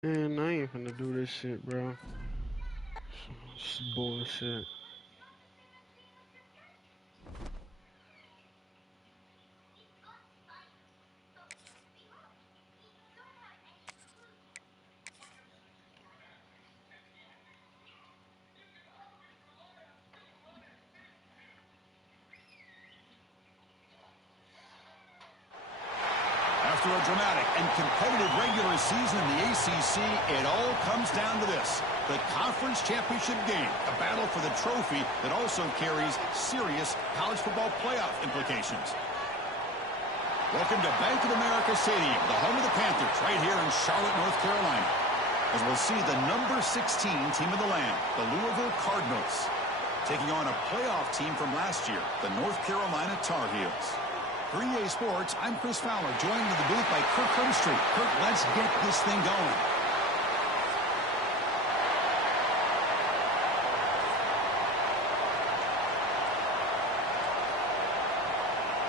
Man, I ain't finna do this shit, bro. It's bullshit. After a dramatic and competitive regular season in the ACC, it all comes down to this: the Conference Championship game, a battle for the trophy that also carries serious college football playoff implications. Welcome to Bank of America Stadium, the home of the Panthers, right here in Charlotte, North Carolina, as we'll see the number 16 team of the land, the Louisville Cardinals, taking on a playoff team from last year, the North Carolina Tar Heels. For EA Sports, I'm Chris Fowler, joined in the booth by Kirk Herbstreit. Kirk, let's get this thing going.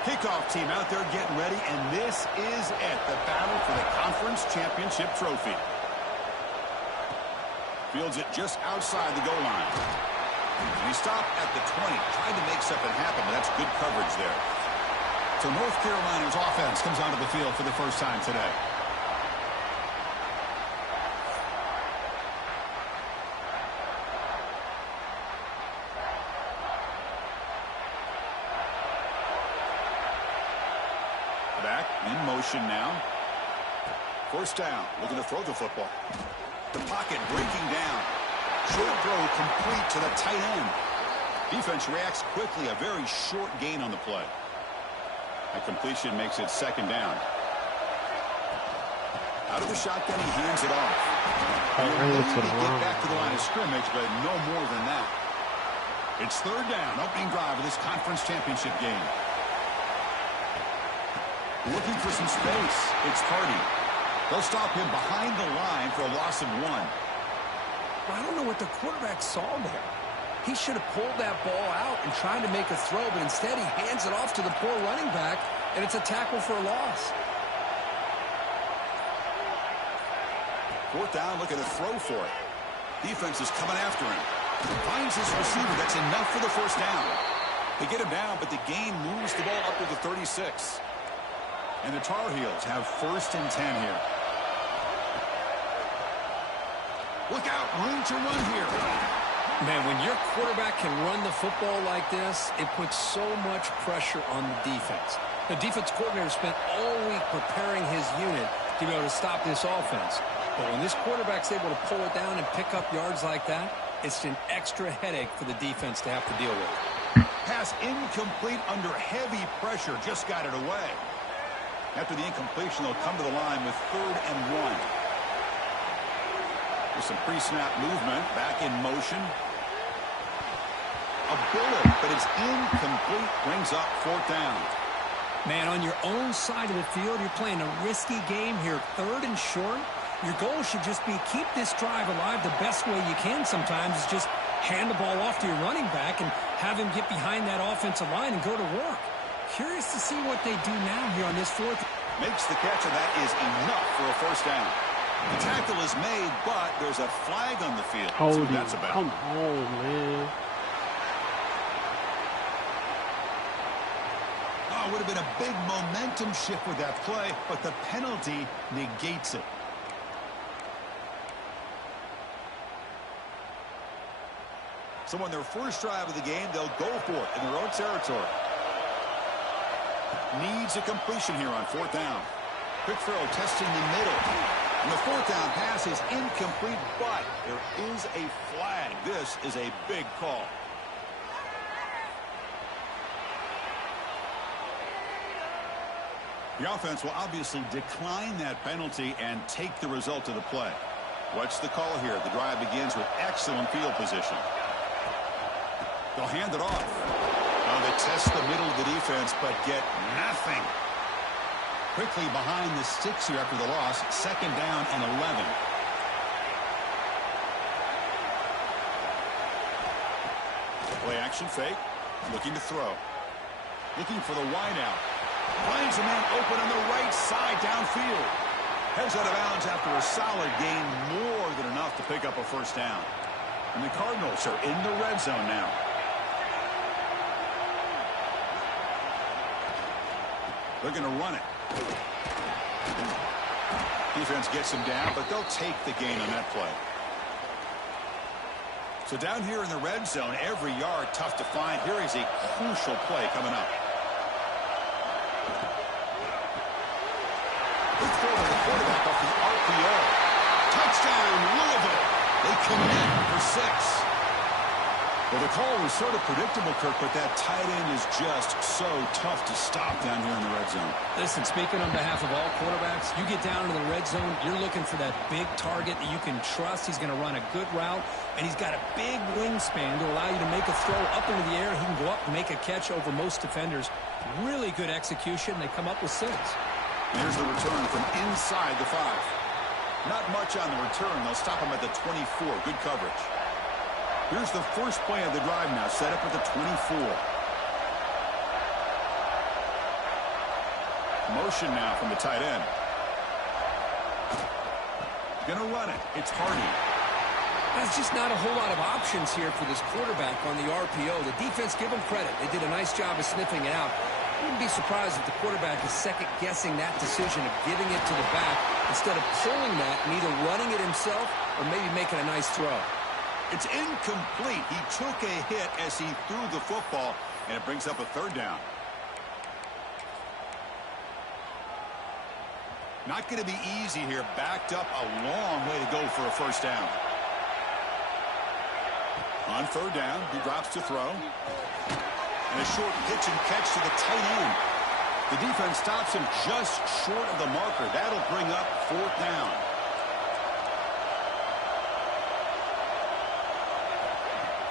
Kickoff team out there getting ready, and this is it, the battle for the Conference Championship trophy. Fields it just outside the goal line. And he stopped at the 20, tried to make something happen, but that's good coverage there. So North Carolina's offense comes onto the field for the first time today. Back in motion now. First down, looking to throw the football. The pocket breaking down. Short throw complete to the tight end. Defense reacts quickly, a very short gain on the play. That completion makes it second down. Out of the shotgun, he hands it off. He'll get back to the line of scrimmage, but no more than that. It's third down, opening drive of this conference championship game. Looking for some space. It's Hardy. They'll stop him behind the line for a loss of 1. I don't know what the quarterback saw there. He should have pulled that ball out and tried to make a throw, but instead he hands it off to the poor running back, and it's a tackle for a loss. Fourth down, looking to throw for it. Defense is coming after him. Finds his receiver. That's enough for the first down. They get him down, but the gain moves the ball up to the 36. And the Tar Heels have first and 10 here. Look out, room to run here. Man, when your quarterback can run the football like this, it puts so much pressure on the defense. The defense coordinator spent all week preparing his unit to be able to stop this offense. But when this quarterback's able to pull it down and pick up yards like that, it's an extra headache for the defense to have to deal with. Pass incomplete under heavy pressure. Just got it away. After the incompletion, they'll come to the line with 3rd and 1. There's some pre-snap movement. Back in motion. A bullet, but it's incomplete. Brings up 4th down. Man, on your own side of the field, you're playing a risky game here. 3rd and short. Your goal should just be keep this drive alive the best way you can sometimes is just hand the ball off to your running back and have him get behind that offensive line and go to work. Curious to see what they do now here on this 4th. Makes the catch, and that is enough for a first down. The tackle is made, but there's a flag on the field. Hold So that's about. Come on, man. Oh, it would have been a big momentum shift with that play, but the penalty negates it. So on their first drive of the game, they'll go for it in their own territory. Needs a completion here on 4th down. Quick throw, testing the middle. And the 4th down pass is incomplete, but there is a flag. This is a big call. The offense will obviously decline that penalty and take the result of the play. What's the call here? The drive begins with excellent field position. They'll hand it off. Oh, they test the middle of the defense, but get nothing. Quickly behind the sticks here after the loss. 2nd down and 11. Play action fake. Looking to throw. Looking for the wide out. Finds a man open on the right side downfield. Heads out of bounds after a solid gain, more than enough to pick up a first down. And the Cardinals are in the red zone now. They're going to run it. Defense gets him down, but they'll take the gain on that play. So down here in the red zone, every yard tough to find. Here is a crucial play coming up. Good throw by the quarterback off the RPO. Touchdown, Louisville. They connect for 6. Well, the call was sort of predictable, Kirk, but that tight end is just so tough to stop down here in the red zone. Listen, speaking on behalf of all quarterbacks, you get down into the red zone, you're looking for that big target that you can trust. He's going to run a good route, and he's got a big wingspan to allow you to make a throw up into the air. He can go up and make a catch over most defenders. Really good execution. They come up with 6. Here's the return from inside the 5. Not much on the return. They'll stop him at the 24. Good coverage. Here's the first play of the drive now, set up at the 24. Motion now from the tight end. Gonna run it. It's Hardy. There's just not a whole lot of options here for this quarterback on the RPO. The defense, give them credit. They did a nice job of sniffing it out. I wouldn't be surprised if the quarterback is second-guessing that decision of giving it to the back instead of pulling that and either running it himself or maybe making a nice throw. It's incomplete. He took a hit as he threw the football, and it brings up a third down. Not going to be easy here. Backed up a long way to go for a first down. On third down, he drops to throw. And a short pitch and catch to the tight end. The defense stops him just short of the marker. That'll bring up fourth down.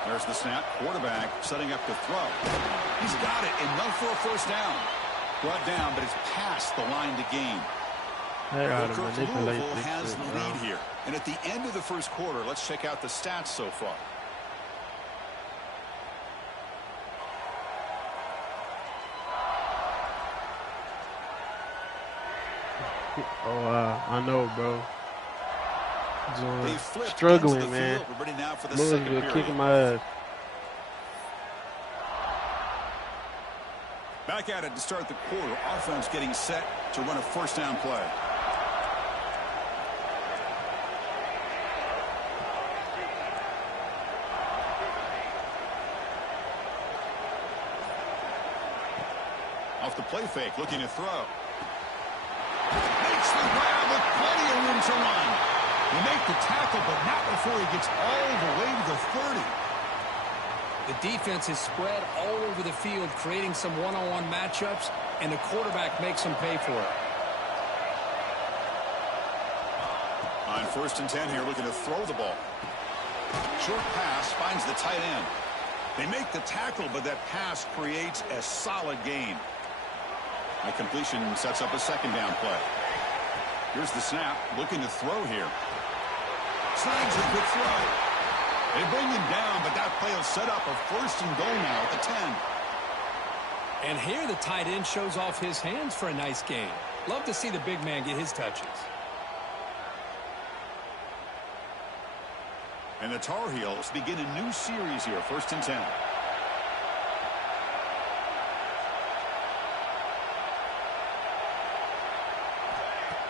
There's the snap. Quarterback setting up to throw. He's got it. Enough for a first down. Brought down, but it's past the line to gain. Louisville has the lead here. And at the end of the first quarter, let's check out the stats so far. Oh, I know, bro. Struggling, man. Louisville kicking my ass. Back at it to start the quarter. Offense getting set to run a first down play. Off the play fake, looking to throw. Makes the grab with plenty of room to run. They make the tackle, but not before he gets all the way to the 30. The defense is spread all over the field, creating some one-on-one matchups, and the quarterback makes them pay for it. On 1st and 10 here, looking to throw the ball. Short pass finds the tight end. They make the tackle, but that pass creates a solid gain. A completion sets up a second down play. Here's the snap, looking to throw here. Snags a good throw. They bring him down, but that play will set up a 1st and goal now at the 10. And here the tight end shows off his hands for a nice gain. Love to see the big man get his touches. And the Tar Heels begin a new series here, 1st and 10.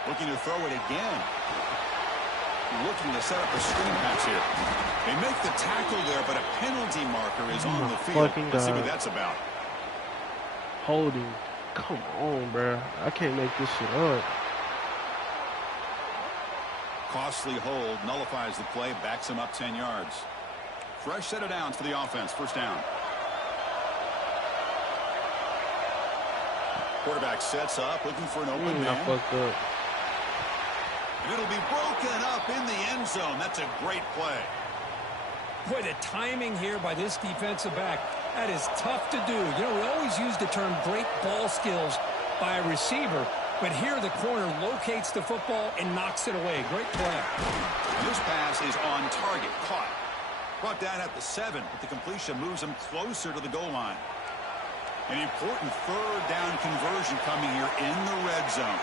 Looking to throw it again. Looking to set up a screen pass here. They make the tackle there, but a penalty marker is on the field. Let's see what that's about. Holding. Come on, bro. I can't make this shit up. Costly hold, nullifies the play, backs him up 10 yards. Fresh set of downs for the offense, first down. Quarterback sets up, looking for an open man. Fucked up. And it'll be broken up in the end zone. That's a great play. Boy, the timing here by this defensive back, that is tough to do. You know, we always use the term great ball skills by a receiver, but here the corner locates the football and knocks it away. Great play. This pass is on target, caught. Brought down at the 7, but the completion moves him closer to the goal line. An important third down conversion coming here in the red zone.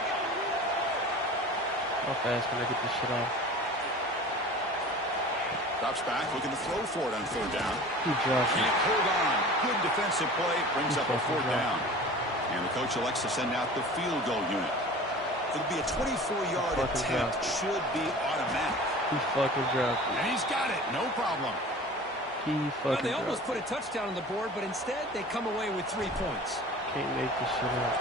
How fast can I get this shit off? Drops back, looking to throw for it on third down. He dropped it. Can't hold on. Good defensive play. Brings up a fourth down. And the coach elects to send out the field goal unit. It'll be a 24-yard attempt. Should be automatic. He fucking dropped it. And he's got it. No problem. Well, they almost put a touchdown on the board, but instead they come away with 3 points. Can't make this shit up.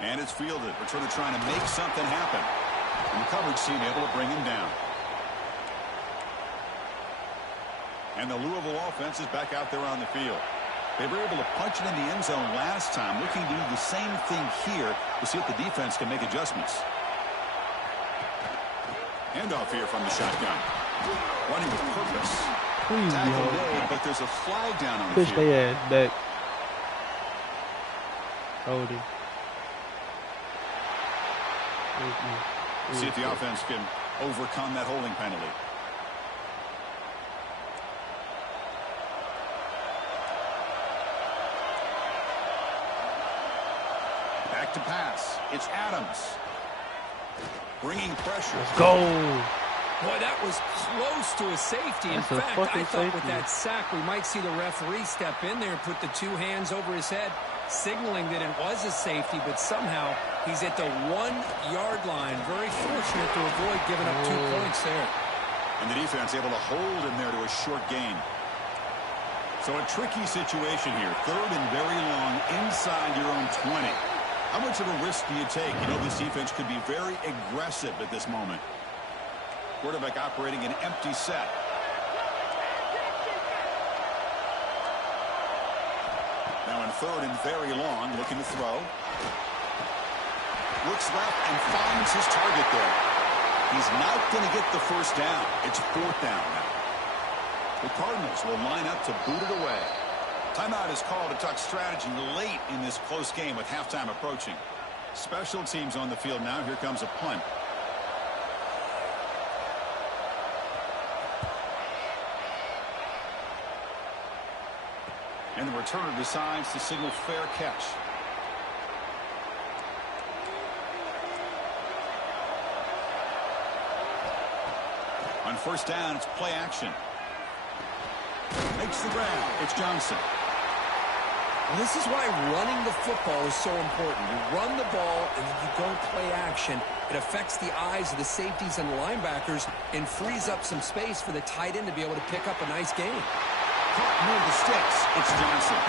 And it's fielded. Returner trying to make something happen. And the coverage team able to bring him down. And the Louisville offense is back out there on the field. They were able to punch it in the end zone last time. Looking to do the same thing here to see if the defense can make adjustments. Handoff here from the shotgun. Running with purpose. Please, Tackle made, but there's a flag down on the push field. their ass back. Hold him. See if the offense can overcome that holding penalty. Back to pass. It's Adams. Bringing pressure. Let's go. Boy, that was close to a safety. In That's a fact, fucking I thought with safety. that sack, we might see the referee step in there and put the 2 hands over his head, signaling that it was a safety, but somehow he's at the 1-yard line. Very fortunate to avoid giving up 2 points there. And the defense able to hold him there to a short gain. So a tricky situation here. Third and very long inside your own 20. How much of a risk do you take? You know this defense could be very aggressive at this moment. Quarterback operating an empty set. Now in third and very long, looking to throw. Looks left and finds his target there. He's not going to get the first down. It's fourth down now. The Cardinals will line up to boot it away. Timeout is called to talk strategy late in this close game with halftime approaching. Special teams on the field now. Here comes a punt. And the returner decides to signal fair catch. On first down, it's play action. Makes the grab. It's Johnson. Well, this is why running the football is so important. You run the ball, and then you don't play action. It affects the eyes of the safeties and the linebackers and frees up some space for the tight end to be able to pick up a nice gain. Caught near the sticks. It's Johnson.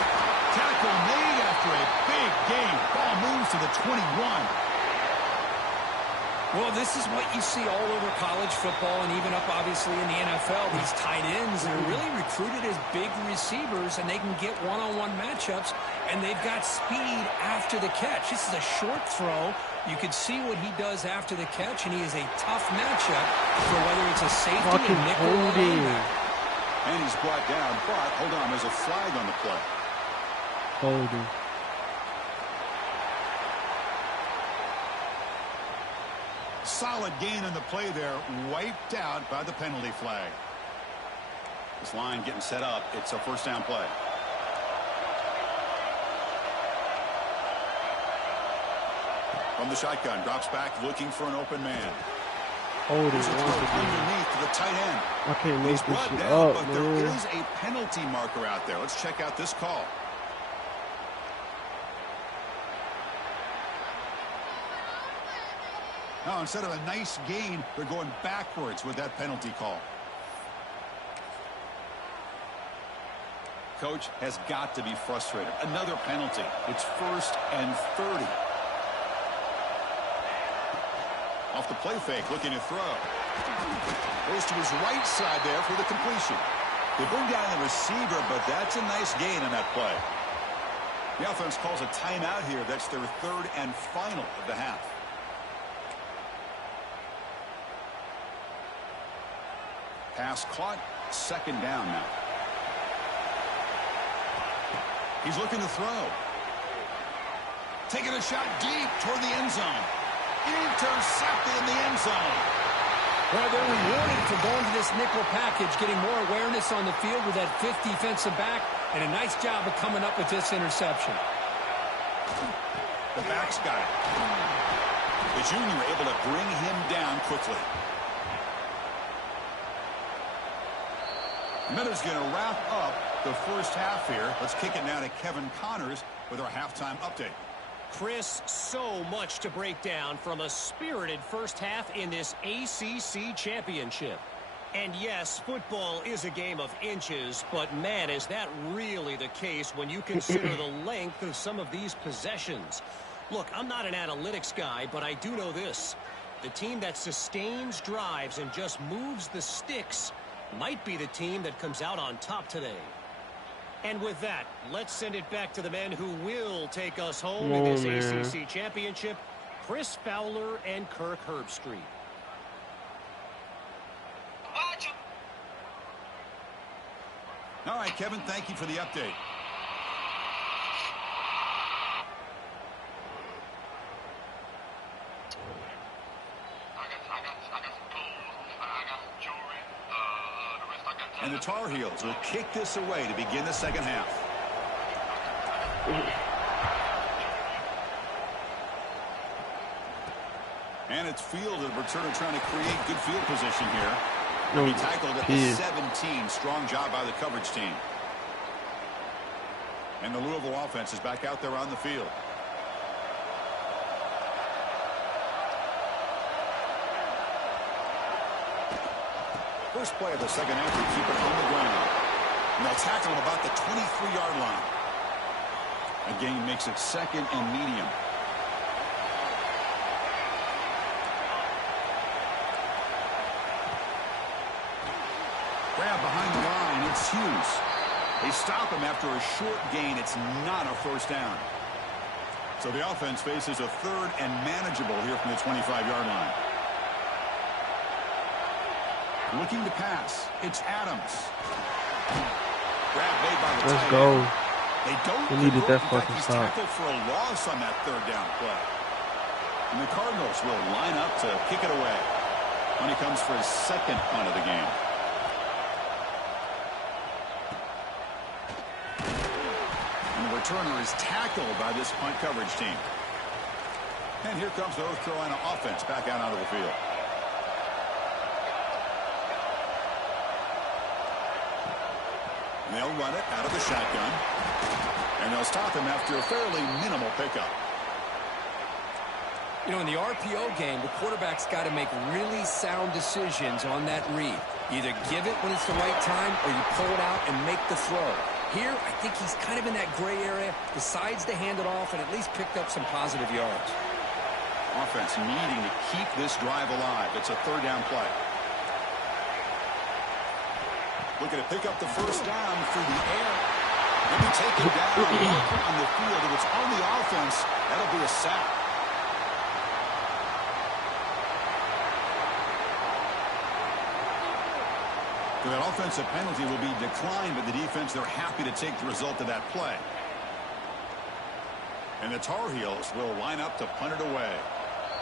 Tackle made after a big gain. Ball moves to the 21. Well, this is what you see all over college football and even up, obviously, in the NFL. These tight ends are really recruited as big receivers, and they can get one-on-one matchups, and they've got speed after the catch. This is a short throw. You can see what he does after the catch, and he is a tough matchup for whether it's a safety or nickel or linebacker. And he's brought down, but hold on, there's a flag on the play. Holding. Solid gain on the play there, wiped out by the penalty flag. This line getting set up. It's a first down play. From the shotgun, drops back, looking for an open man. Holding. There's a throw underneath to the tight end. I can't make He's this brought shit down, up, but man. there is a penalty marker out there. Let's check out this call. Now, instead of a nice gain, they're going backwards with that penalty call. Coach has got to be frustrated. Another penalty. It's 1st and 30. Off the play fake, looking to throw. Goes to his right side there for the completion. They bring down the receiver, but that's a nice gain on that play. The offense calls a timeout here. That's their 3rd and final of the half. Pass caught, 2nd down now. He's looking to throw. Taking a shot deep toward the end zone. Intercepted in the end zone. Well, they're rewarded for going to this nickel package, getting more awareness on the field with that 5th defensive back, and a nice job of coming up with this interception. The back's got it. The junior able to bring him down quickly. Miller's going to wrap up the first half here. Let's kick it now to Kevin Connors with our halftime update. Chris, so much to break down from a spirited first half in this ACC Championship. And yes, football is a game of inches, but man, is that really the case when you consider the length of some of these possessions. Look, I'm not an analytics guy, but I do know this. The team that sustains drives and just moves the sticks might be the team that comes out on top today. And with that, let's send it back to the men who will take us home in this ACC Championship, Chris Fowler and Kirk Herbstreit. All right, Kevin, thank you for the update. And the Tar Heels will kick this away to begin the second half. And it's fielded. Returner trying to create good field position here. He tackled at the 17. Strong job by the coverage team. And the Louisville offense is back out there on the field. First play of the second half to keep it on the ground. And they'll tackle him about the 23-yard line. The gain makes it second and medium. Grab behind the line. It's Hughes. They stop him after a short gain. It's not a first down. So the offense faces a third and manageable here from the 25-yard line. Looking to pass. It's Adams. Grab made by the Let's tight go. end. They don't. We needed that convert. fucking He's stop. tackled for a loss on that third down play. And the Cardinals will line up to kick it away. When he comes for his second punt of the game. And the returner is tackled by this punt coverage team. And here comes the North Carolina offense back out onto the field. They'll run it out of the shotgun. And they'll stop him after a fairly minimal pickup. You know, in the RPO game, the quarterback's got to make really sound decisions on that read. Either give it when it's the right time or you pull it out and make the throw. Here, I think he's kind of in that gray area, decides to hand it off and at least picked up some positive yards. Offense needing to keep this drive alive. It's a third down play. Looking to pick up the first down through the air. Maybe take it down on the field. If it's on the offense, that'll be a sack. So that offensive penalty will be declined by the defense. They're happy to take the result of that play. And the Tar Heels will line up to punt it away.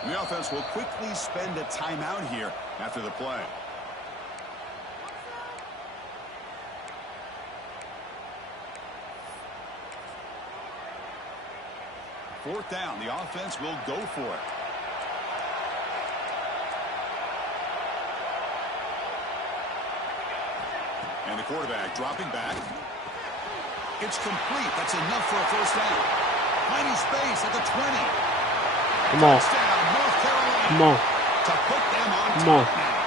And the offense will quickly spend a timeout here after the play. Fourth down, the offense will go for it. And the quarterback dropping back. It's complete. That's enough for a first down. Finding space at the 20. Come on. Touchdown, North Carolina. Come on. To put them on Come top on. now.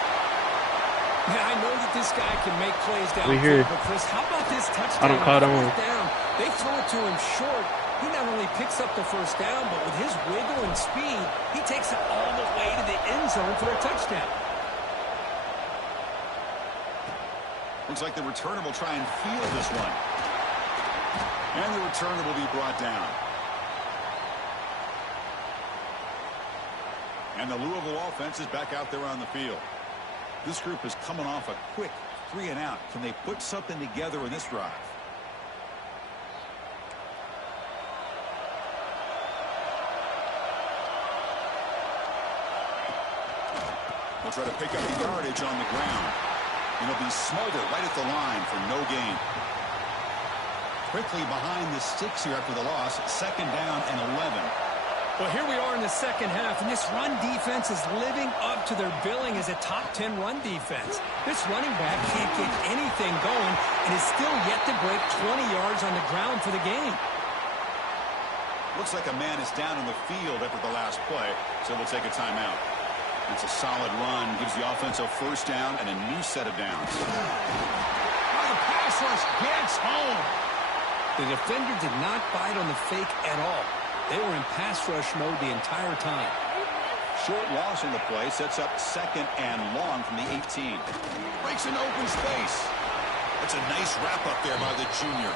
Man, I know that this guy can make plays We here. downfield, but Chris, how about this touchdown? I don't call that one. Fourth down. They throw it to him short. He not only picks up the first down, but with his wiggle and speed, he takes it all the way to the end zone for a touchdown. Looks like the returner will try and field this one. And the returner will be brought down. And the Louisville offense is back out there on the field. This group is coming off a quick 3 and out. Can they put something together in this drive? They'll try to pick up the yardage on the ground. And it'll be smothered right at the line for no gain. Quickly behind the sticks here after the loss. Second down and 11. Well, here we are in the second half, and this run defense is living up to their billing as a top 10 run defense. This running back can't get anything going and is still yet to break 20 yards on the ground for the game. Looks like a man is down in the field after the last play, so we'll take a timeout. It's a solid run, gives the offense a first down and a new set of downs. Oh, the pass rush gets home. The defender did not bite on the fake at all. They were in pass rush mode the entire time. Short loss on the play sets up 2nd and long from the 18. Breaks an open space. That's a nice wrap-up there by the junior.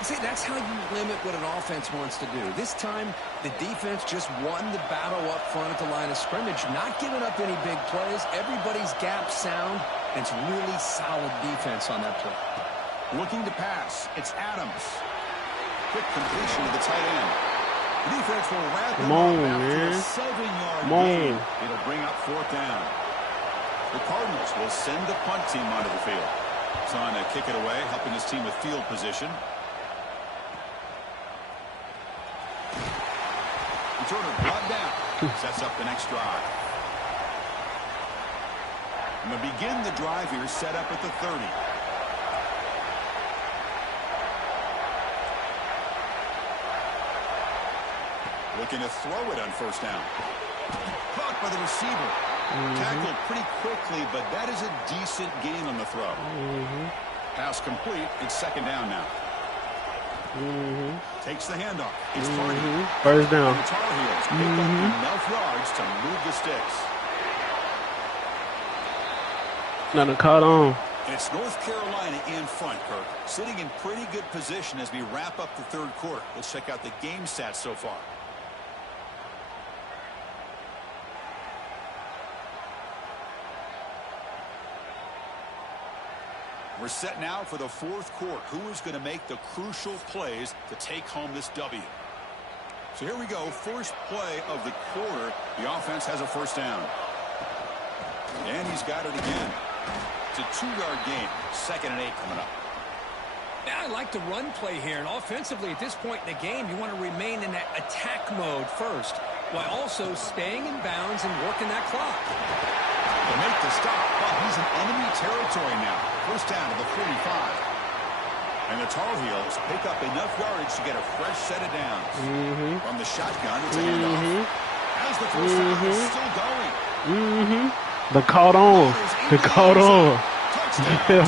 See, that's how you limit what an offense wants to do. This time, the defense just won the battle up front at the line of scrimmage, not giving up any big plays. Everybody's gap sound, and it's really solid defense on that play. Looking to pass. It's Adams. Quick completion to the tight end. The defense will wrap him up after a 7-yard gain. It'll bring up 4th down. The Cardinals will send the punt team onto the field. Trying to kick it away, helping his team with field position. Returner brought down. Sets up the next drive. And to begin the drive here, set up at the 30. Looking to throw it on 1st down. Caught by the receiver. Tackled pretty quickly, but that is a decent gain on the throw. Pass complete. It's 2nd down now. Takes the handoff. It's Carney. First down. The Tar Heels pick up enough yards to move the sticks. Nothing caught on. And it's North Carolina in front, Kirk. Sitting in pretty good position as we wrap up the 3rd quarter. Let's check out the game stats so far. We're set now for the 4th quarter. Who is going to make the crucial plays to take home this W? So here we go. First play of the quarter. The offense has a 1st down. And he's got it again. It's a 2-yard gain. 2nd and 8 coming up. Yeah, I like the run play here. And offensively, at this point in the game, you want to remain in that attack mode first, while also staying in bounds and working that clock. To make the stop, but he's in enemy territory now. 1st down to the 45. And the Tar Heels pick up enough yardage to get a fresh set of downs. From the shotgun, it's a handoff. As the 1st down is still going. The caught on. The caught on. Yeah.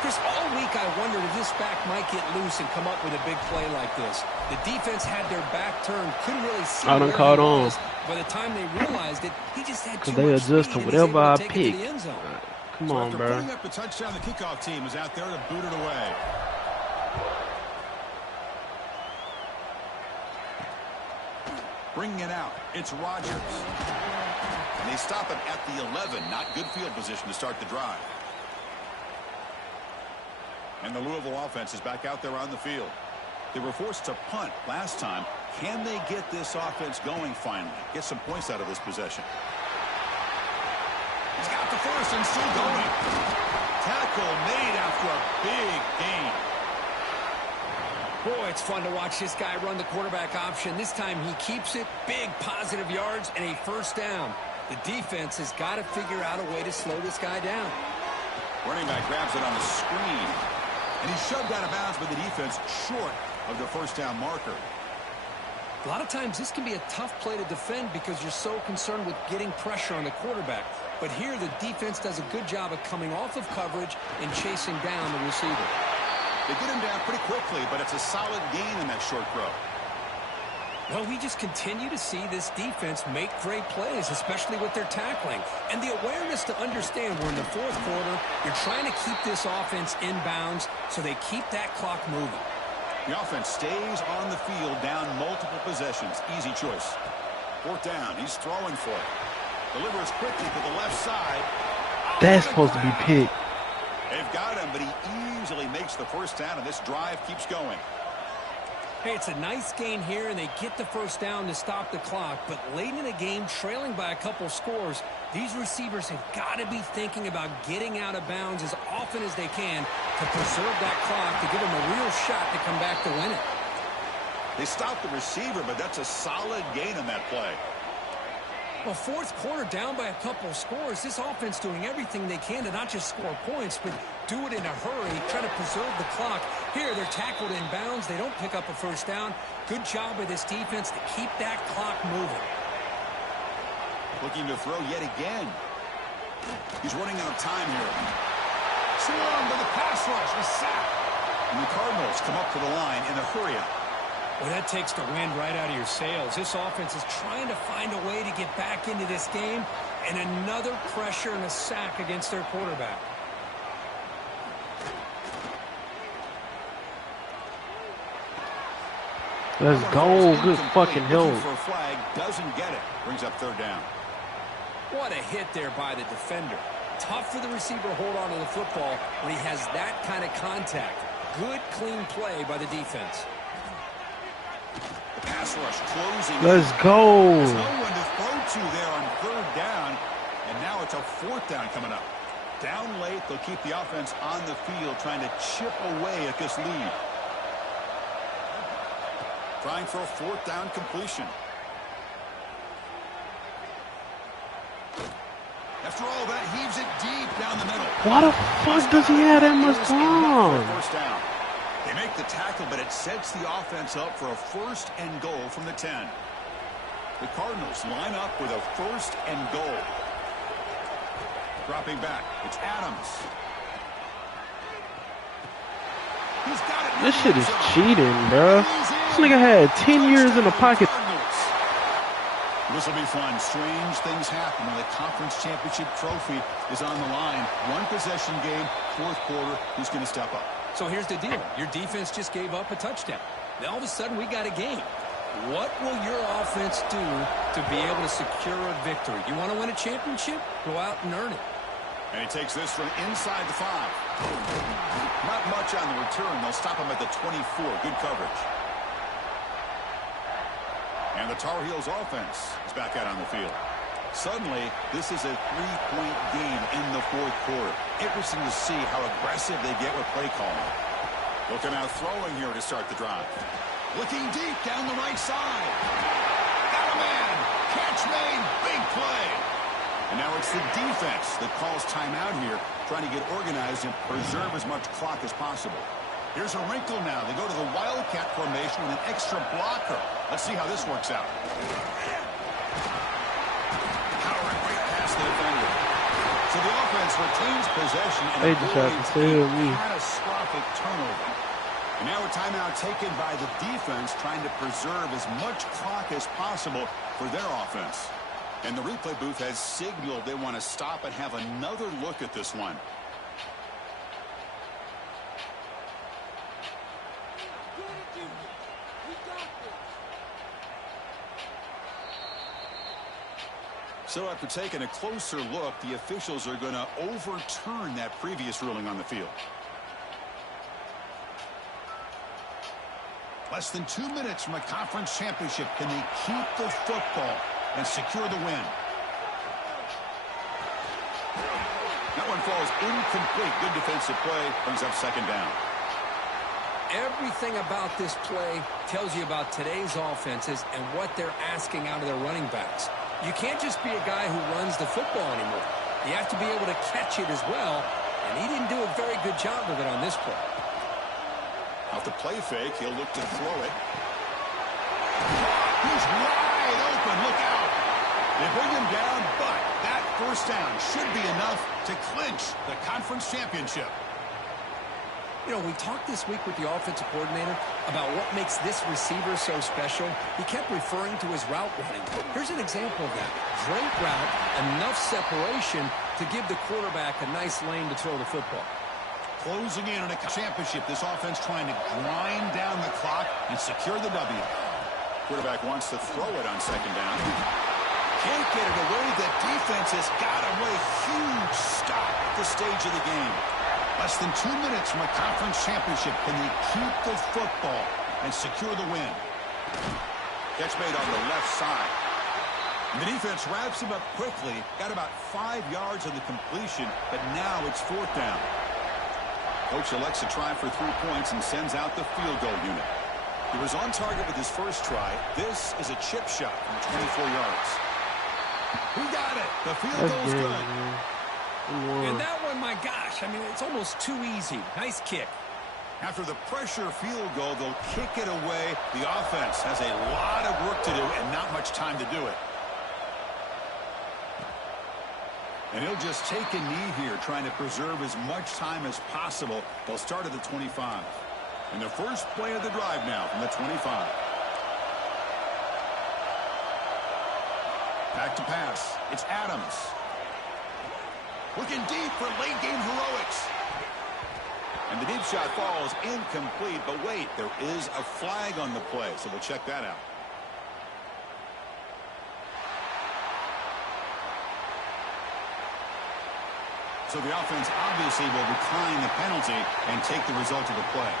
Chris, all week I wondered if this back might get loose and come up with a big play like this. The defense had their back turned, couldn't really see where he was. By the time they realized it, he just had too much they adjust speed to whatever I pick. Come so on, after bro. putting up the touchdown, the kickoff team is out there to boot it away. Bringing it out, it's Rodgers. And they stop it at the 11. Not good field position to start the drive. And the Louisville offense is back out there on the field. They were forced to punt last time. Can they get this offense going finally? Get some points out of this possession. He's got the first and still going. Tackle made after a big gain. Boy, it's fun to watch this guy run the quarterback option. This time he keeps it. Big positive yards and a 1st down. The defense has got to figure out a way to slow this guy down. Running back grabs it on the screen. And he's shoved out of bounds by the defense short of the 1st down marker. A lot of times this can be a tough play to defend because you're so concerned with getting pressure on the quarterback. But here the defense does a good job of coming off of coverage and chasing down the receiver. They get him down pretty quickly, but it's a solid gain in that short throw. Well, we just continue to see this defense make great plays, especially with their tackling. And the awareness to understand we're in the 4th quarter, you're trying to keep this offense in bounds so they keep that clock moving. The offense stays on the field down multiple possessions. Easy choice. 4th down. He's throwing for it. Delivers quickly to the left side. That's supposed to be picked. They've got him, but he easily makes the 1st down, and this drive keeps going. Hey, it's a nice gain here, and they get the 1st down to stop the clock. But late in the game, trailing by a couple scores, these receivers have got to be thinking about getting out of bounds as often as they can to preserve that clock, to give them a real shot to come back to win it. They stopped the receiver, but that's a solid gain on that play. Well, fourth quarter down by a couple of scores. This offense doing everything they can to not just score points, but do it in a hurry, try to preserve the clock. Here, they're tackled in bounds. They don't pick up a first down. Good job by this defense to keep that clock moving. Looking to throw yet again. He's running out of time here. Swung to the pass rush, a sack. And the Cardinals come up to the line in a hurry-up. Well, that takes the wind right out of your sails. This offense is trying to find a way to get back into this game, and another pressure and a sack against their quarterback. Let's go. Good fucking hill. For a flag, doesn't get it. Brings up third down. What a hit there by the defender. Tough for the receiver to hold on to the football when he has that kind of contact. Good, clean play by the defense. Pass rush closing. Let's go. There's no one to throw to there on third down. And now it's a fourth down coming up. Down late, they'll keep the offense on the field trying to chip away at this lead. Trying for a fourth down completion. After all that, heaves it deep down the middle. Why the fuck does he have that much time? First down. They make the tackle, but it sets the offense up for a first and goal from the 10. The Cardinals line up with a first and goal. Dropping back, it's Adams. He's got it. This shit is cheating, bro. This nigga had 10 years in the pocket. This will be fun. Strange things happen when the conference championship trophy is on the line. One possession game, fourth quarter. Who's going to step up? So here's the deal. Your defense just gave up a touchdown. Now all of a sudden we got a game. What will your offense do to be able to secure a victory? You want to win a championship? Go out and earn it. And he takes this from inside the 5. Not much on the return. They'll stop him at the 24. Good coverage. And the Tar Heels offense is back out on the field. Suddenly, this is a 3-point game in the fourth quarter. Interesting to see how aggressive they get with play calling. They'll come out throwing here to start the drive. Looking deep down the right side. Got a man. Catch made. Big play. And now it's the defense that calls timeout here, trying to get organized and preserve as much clock as possible. Here's a wrinkle now. They go to the Wildcat formation with an extra blocker. Let's see how this works out. The defender. So the offense retains possession and avoids a catastrophic turnover. And now a timeout taken by the defense trying to preserve as much clock as possible for their offense. And the replay booth has signaled they want to stop and have another look at this one. So after taking a closer look, the officials are going to overturn that previous ruling on the field. Less than 2 minutes from a conference championship. Can they keep the football and secure the win? That one falls incomplete. Good defensive play. Brings up second down. Everything about this play tells you about today's offenses and what they're asking out of their running backs. You can't just be a guy who runs the football anymore. You have to be able to catch it as well, and he didn't do a very good job of it on this play. Off the play fake, he'll look to throw it. He's wide open. Look out. They bring him down, but that first down should be enough to clinch the conference championship. You know, we talked this week with the offensive coordinator about what makes this receiver so special. He kept referring to his route running. Here's an example of that. Great route, enough separation to give the quarterback a nice lane to throw the football. Closing in on a championship, this offense trying to grind down the clock and secure the W. Quarterback wants to throw it on second down. Can't get it away. The defense has got away. Huge stop at this stage of the game. Less than 2 minutes from a conference championship. Can they keep the football and secure the win? Catch made on the left side. And the defense wraps him up quickly. Got about 5 yards on the completion, but now it's fourth down. Coach elects to try for 3 points and sends out the field goal unit. He was on target with his first try. This is a chip shot from 24 yards. He got it. The field goal's good. And that one, my gosh, I mean, it's almost too easy. Nice kick. After the pressure field goal, they'll kick it away. The offense has a lot of work to do and not much time to do it. And he'll just take a knee here, trying to preserve as much time as possible. They'll start at the 25. And the first play of the drive now from the 25. Back to pass. It's Adams. Looking deep for late game heroics. And the deep shot falls incomplete. But wait, there is a flag on the play, so we'll check that out. So the offense obviously will decline the penalty and take the result of the play.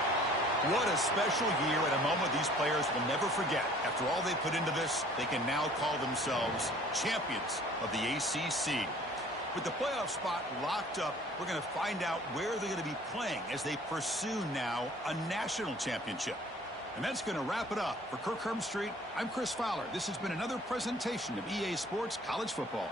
What a special year and a moment these players will never forget. After all they put into this, they can now call themselves champions of the ACC. With the playoff spot locked up, we're going to find out where they're going to be playing as they pursue now a national championship. And that's going to wrap it up. For Kirk Herbstreit, I'm Chris Fowler. This has been another presentation of EA Sports College Football.